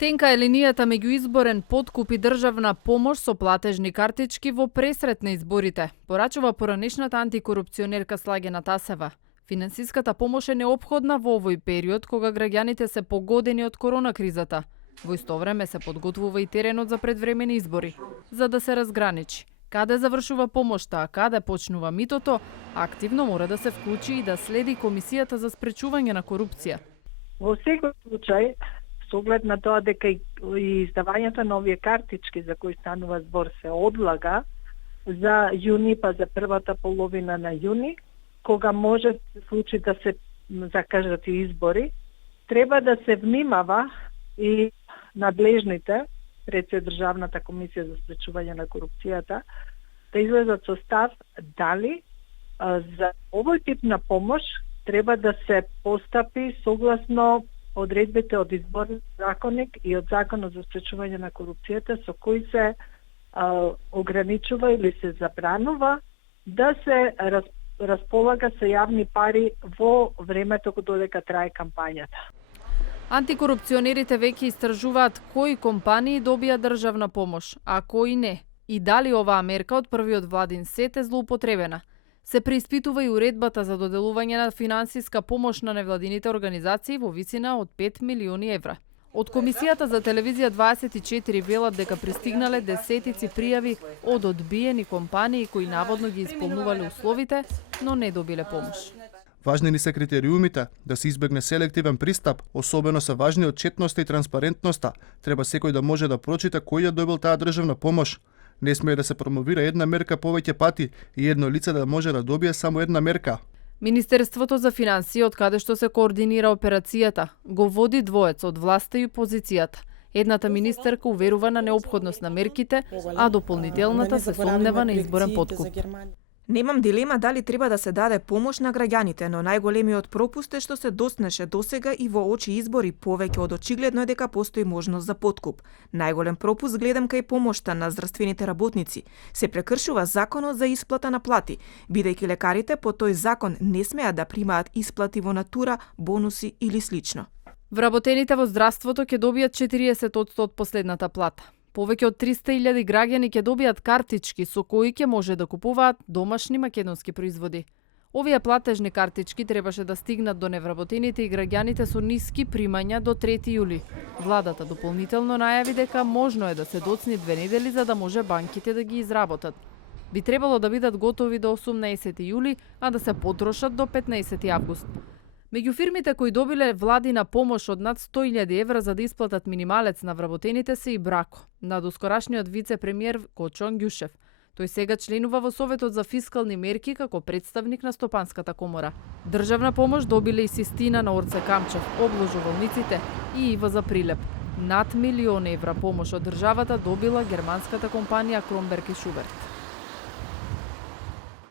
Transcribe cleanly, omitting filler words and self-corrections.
Тенка е линијата меѓу изборен подкуп и државна помош со платежни картички во пресрет на изборите, порачува поранешната антикорупционерка Слагена Тасева. Финансиската помош е неопходна во овој период кога граѓаните се погодени од корона кризата. Во исто време се подготвува и теренот за предвремени избори, за да се разграничи каде завршува помошта, а каде почнува митото, активно мора да се вклучи и да следи Комисијата за спречување на корупција. Во секој случај, со оглед на тоа дека и издавањето на овие картички за кои станува збор се одлага за јуни, па за првата половина на јуни, кога може да се случи да се закажат и избори, треба да се внимава и надлежните пред Државната комисија за спречување на корупцијата да излезат со став дали за овој тип на помош треба да се постапи согласно одредбите од изборниот законник и од Законот за спречување на корупцијата со кои се ограничува или се забранува да се располага со јавни пари во времето додека трае кампањата. Антикорупционерите веќе истражуваат кои компании добија државна помош, а кои не, и дали оваа мерка од првиот владин сет е злоупотребена. Се преиспитува и уредбата за доделување на финансиска помош на невладините организации во висина од 5 милиони евра. Од Комисијата за телевизија 24 велат дека пристигнале десетици пријави од одбиени компании кои наводно ги исполнувале условите, но не добиле помош. Важни ни се критериумите, да се избегне селективен пристап, особено се важни отчетноста и транспарентноста. Треба секој да може да прочита кој ја добил таа државна помош. Не смее да се промовира една мерка повеќе пати и едно лице да може да добие само една мерка. Министерството за финансии, од каде што се координира операцијата, го води двоец од власта и опозицијата. Едната министерка уверува на неопходност на мерките, а дополнителната се сомнева на изборен подкуп. Немам дилема дали треба да се даде помош на граѓаните, но најголемиот пропуст е што се доснеше досега и во очи избори повеќе од очигледно е дека постои можност за подкуп. Најголем пропуст гледам кај помошта на здравствените работници. Се прекршува законот за исплата на плати, бидејќи лекарите по тој закон не смеат да примаат исплати во натура, бонуси или слично. Вработените во здравството ќе добијат 40% од последната плата. Повеќе од 300.000 граѓани ќе добијат картички со кои ќе може да купуваат домашни македонски производи. Овие платежни картички требаше да стигнат до невработените и граѓаните со ниски примања до 3 јули. Владата дополнително најави дека можно е да се доцни 2 недели за да може банките да ги изработат. Би требало да бидат готови до 18 јули, а да се потрошат до 15 август. Меѓу фирмите кои добиле владина помош од над 100.000 евра за да исплатат минималец на вработените се и Брако, на доскорашниот вице-премиер Кочо Ѓушев. Тој сега членува во Советот за фискални мерки како представник на Стопанската комора. Државна помош добиле и Систина на Орце Камчев, Обложу Волниците и Ива за Прилеп. Над 1.000.000 евра помош од државата добила германската компанија Кромберг и Шуберт.